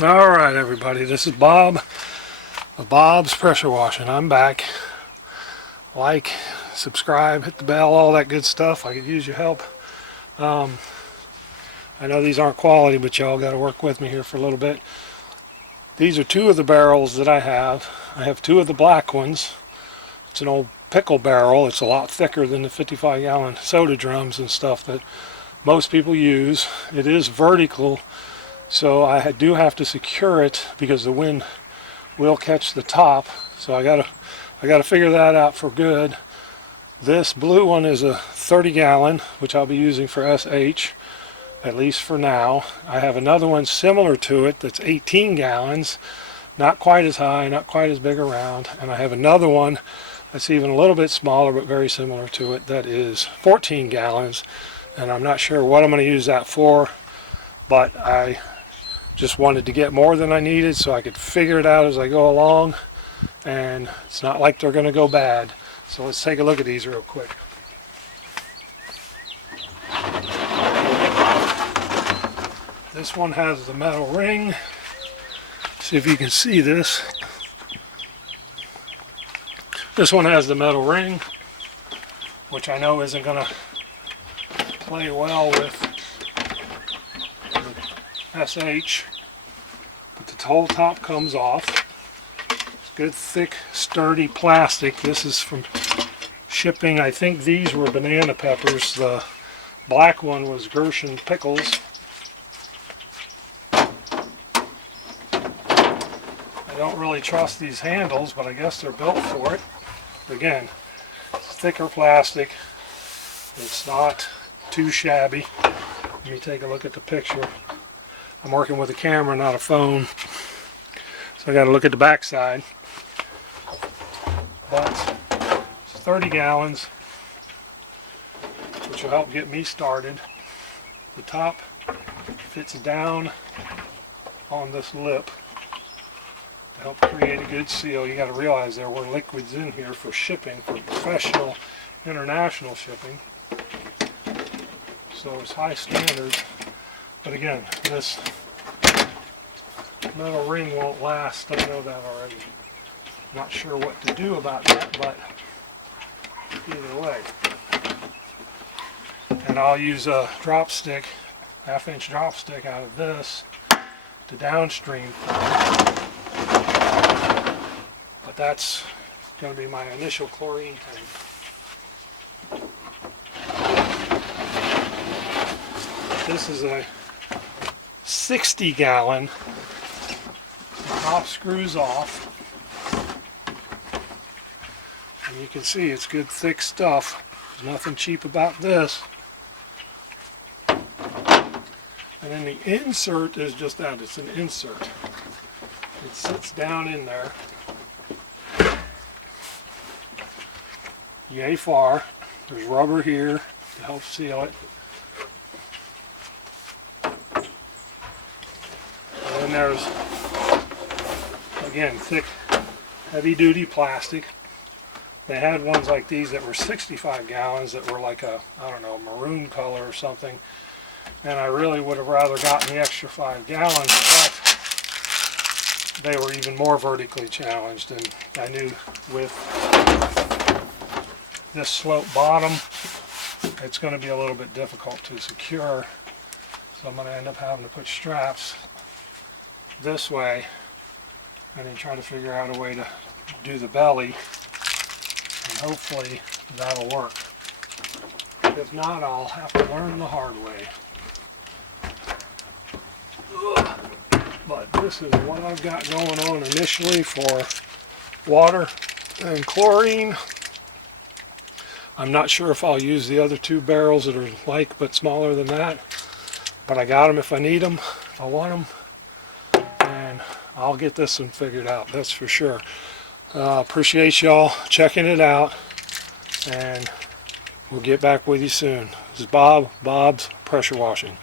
Alright everybody, this is Bob of Bob's Pressure Washing. I'm back. Like, subscribe, hit the bell, all that good stuff. I could use your help. I know these aren't quality, but y'all got to work with me here for a little bit. These are two of the barrels that I have. I have two of the black ones. It's an old pickle barrel. It's a lot thicker than the 55-gallon soda drums and stuff that most people use. It is vertical, so I do have to secure it because the wind will catch the top. So I gotta figure that out for good. This blue one is a 30-gallon, which I'll be using for SH, at least for now. I have another one similar to it that's 18 gallons, not quite as high, not quite as big around, and I have another one that's even a little bit smaller but very similar to it that is 14 gallons, and I'm not sure what I'm going to use that for, but I just wanted to get more than I needed so I could figure it out as I go along, and it's not like they're going to go bad. So let's take a look at these real quick. This one has the metal ring. See if you can see this. This one has the metal ring, which I know isn't going to play well with the SH, but the whole top comes off. It's good, thick, sturdy plastic. This is from shipping. I think these were banana peppers. The black one was Gershon pickles. I don't really trust these handles, but I guess they're built for it. Again, it's thicker plastic. It's not too shabby. Let me take a look at the picture. I'm working with a camera, not a phone, so I got to look at the back side. But it's 30 gallons, which will help get me started. The top fits down on this lip to help create a good seal. You got to realize there were liquids in here for shipping, for professional international shipping. So it's high standards. But again, this metal ring won't last. I know that already. Not sure what to do about that, but either way. And I'll use a drop stick, half-inch drop stick out of this to downstream. But that's going to be my initial chlorine tank. This is a 60-gallon. The top screws off. And you can see it's good thick stuff. There's nothing cheap about this. And then the insert is just that. It's an insert. It sits down in there. Yay far. There's rubber here to help seal it. And then there's, again, thick, heavy-duty plastic. They had ones like these that were 65 gallons that were like a, I don't know, maroon color or something. And I really would have rather gotten the extra 5 gallons, but they were even more vertically challenged. And I knew with this slope bottom, it's going to be a little bit difficult to secure. So I'm going to end up having to put straps this way and then try to figure out a way to do the belly, and hopefully that'll work. If not, I'll have to learn the hard way. But this is what I've got going on initially for water and chlorine. I'm not sure if I'll use the other two barrels that are like but smaller than that, but I got them if I need them, if I want them. I'll get this one figured out, that's for sure. Appreciate y'all checking it out, and we'll get back with you soon. This is Bob's Pressure Washing.